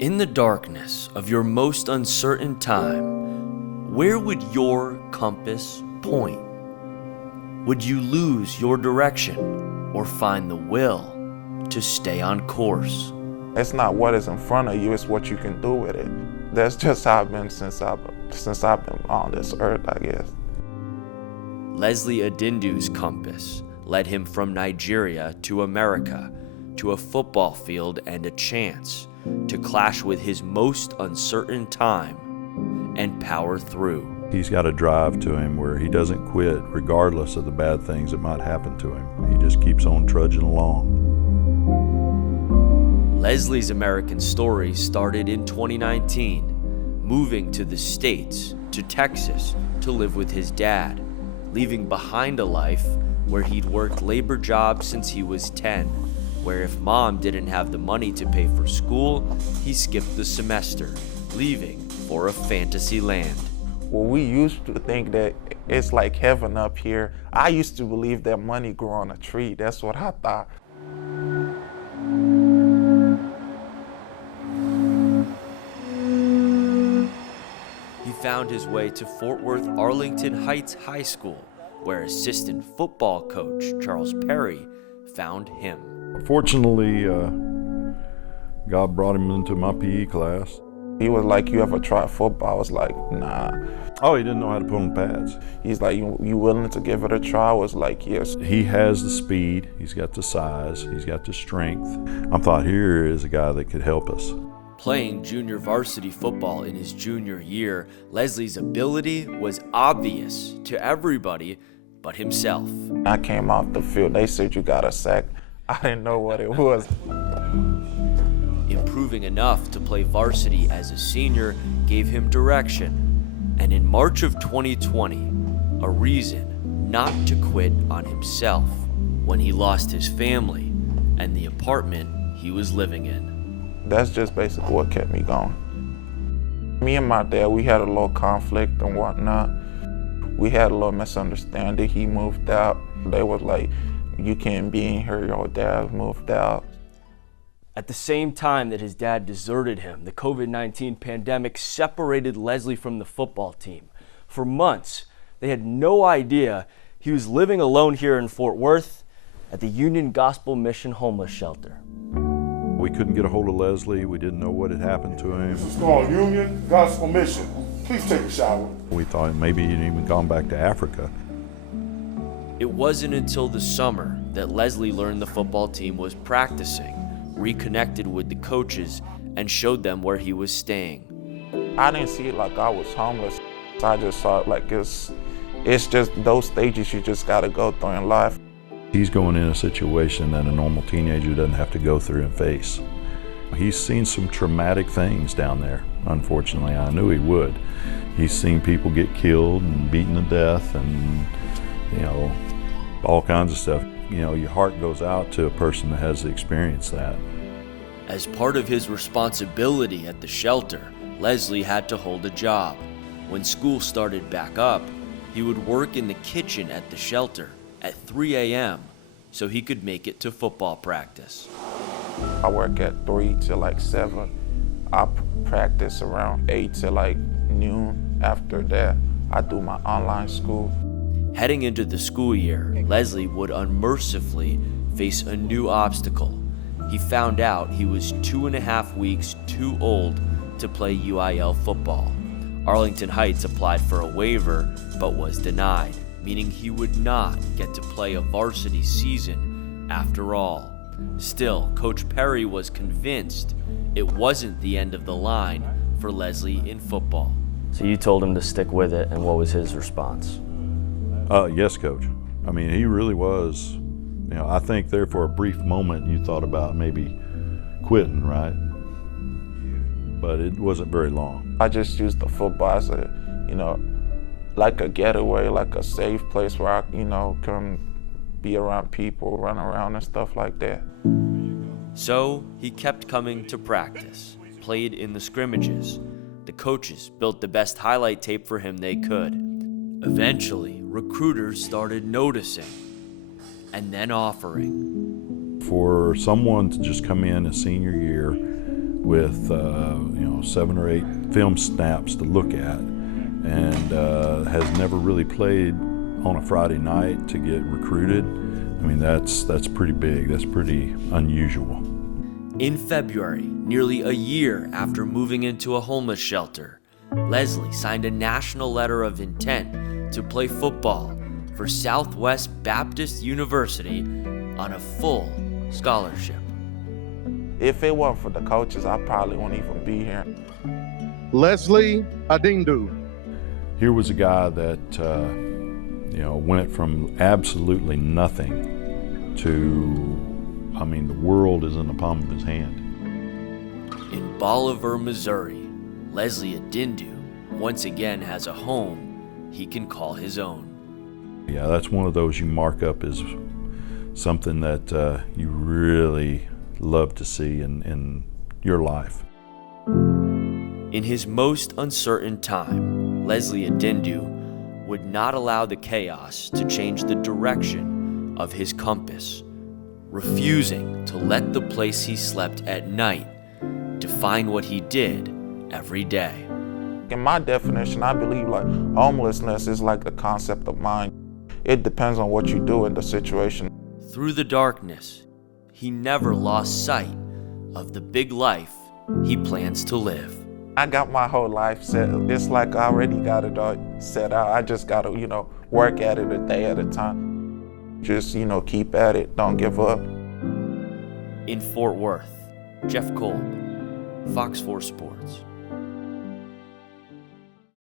In the darkness of your most uncertain time, where would your compass point? Would you lose your direction or find the will to stay on course? It's not what is in front of you, it's what you can do with it. That's just how I've been since I've been on this earth, I guess. Leslie Adindu's compass led him from Nigeria to America, to a football field and a chance to clash with his most uncertain time and power through. He's got a drive to him where he doesn't quit regardless of the bad things that might happen to him. He just keeps on trudging along. Leslie's American story started in 2019, moving to the States, to Texas, to live with his dad, leaving behind a life where he'd worked labor jobs since he was 10, where if mom didn't have the money to pay for school, he skipped the semester, leaving for a fantasy land. Well, we used to think that it's like heaven up here. I used to believe that money grew on a tree. That's what I thought. He found his way to Fort Worth Arlington Heights High School, where assistant football coach Charles Perry found him. Fortunately, God brought him into my PE class. He was like, "You ever try football?" I was like, "Nah." Oh, he didn't know how to put on pads. He's like, you willing to give it a try?" I was like, "Yes." He has the speed, he's got the size, he's got the strength. I thought, here is a guy that could help us. Playing junior varsity football in his junior year, Leslie's ability was obvious to everybody but himself. I came off the field, they said, "You got a sack." I didn't know what it was. Improving enough to play varsity as a senior gave him direction. And in March of 2020, a reason not to quit on himself when he lost his family and the apartment he was living in. That's just basically what kept me going. Me and my dad, we had a little conflict and whatnot. We had a little misunderstanding. He moved out. They was like, "You can't be in here, your dad moved out." At the same time that his dad deserted him, the COVID-19 pandemic separated Leslie from the football team. For months, they had no idea he was living alone here in Fort Worth at the Union Gospel Mission Homeless Shelter. We couldn't get a hold of Leslie. We didn't know what had happened to him. This is called Union Gospel Mission. Please take a shower. We thought maybe he'd even gone back to Africa. It wasn't until the summer that Leslie learned the football team was practicing, reconnected with the coaches, and showed them where he was staying. I didn't see it like I was homeless. I just saw it like it's just those stages you just gotta go through in life. He's going in a situation that a normal teenager doesn't have to go through and face. He's seen some traumatic things down there, unfortunately. I knew he would. He's seen people get killed and beaten to death and, all kinds of stuff. Your heart goes out to a person that has experienced that. As part of his responsibility at the shelter, Leslie had to hold a job. When school started back up, he would work in the kitchen at the shelter at 3 a.m. so he could make it to football practice. I work at 3 till like 7. I practice around 8 till like noon. After that, I do my online school. Heading into the school year, Leslie would unmercifully face a new obstacle. He found out he was 2.5 weeks too old to play UIL football. Arlington Heights applied for a waiver, but was denied, meaning he would not get to play a varsity season after all. Still, Coach Perry was convinced it wasn't the end of the line for Leslie in football. So you told him to stick with it, and what was his response? Yes, Coach. I mean, he really was. I think there for a brief moment you thought about maybe quitting, right? But it wasn't very long. I just used the football as a, like a getaway, like a safe place where I, can be around people, run around and stuff like that. So he kept coming to practice, played in the scrimmages. The coaches built the best highlight tape for him they could. Eventually, recruiters started noticing and then offering. For someone to just come in a senior year with 7 or 8 film snaps to look at, and has never really played on a Friday night to get recruited. I mean, that's pretty big. That's pretty unusual. In February, nearly a year after moving into a homeless shelter, Leslie signed a national letter of intent to play football for Southwest Baptist University on a full scholarship. If it weren't for the coaches, I probably wouldn't even be here. Leslie Adindu. Here was a guy that went from absolutely nothing to, I mean, the world is in the palm of his hand. In Bolivar, Missouri, Leslie Adindu once again has a home he can call his own. Yeah, that's one of those you mark up as something that you really love to see in your life. In his most uncertain time, Leslie Adindu would not allow the chaos to change the direction of his compass, refusing to let the place he slept at night define what he did every day. In my definition, I believe like homelessness is like the concept of mind. It depends on what you do in the situation. Through the darkness, he never lost sight of the big life he plans to live. I got my whole life set. It's like I already got it all set out. I just got to, work at it a day at a time. Just, keep at it. Don't give up. In Fort Worth, Jeff Kolb, Fox 4 Sports.